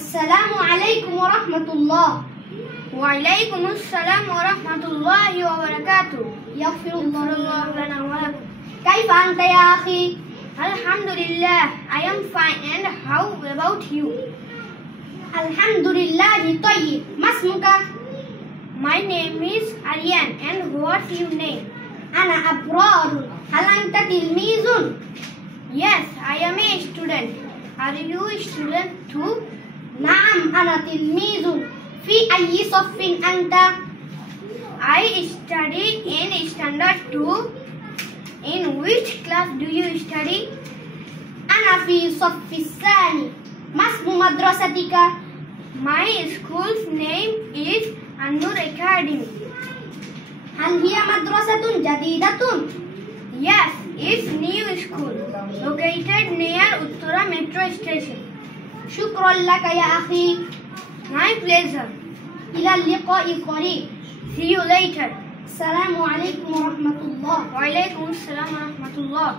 السلام عليكم ورحمة الله. وعليكم السلام ورحمة الله وبركاته. يغفر الله لنا ولكم. كيف أنت يا أخي؟ Alhamdulillah, I am fine. And how about you? الحمد لله طيب. ما اسمك؟ My name is Aryan. And what's your name? أنا أبرار. هل أنت تلميذ؟ Yes, I am a student. Are you a student too? نعم أنا تلميذ. في أي صف أنت؟ I study in standard 2. In which class do you study? أنا في الصف الثاني. ما اسم مدرستك؟ My school's name is An-Nur Academy. هل هي مدرسة جديدة؟ Yes, it's new school located near Uttara Metro Station. شكرا لك يا أخي. My pleasure. إلى اللقاء القريب. See you later. السلام عليكم ورحمة الله. وعليكم السلام ورحمة الله.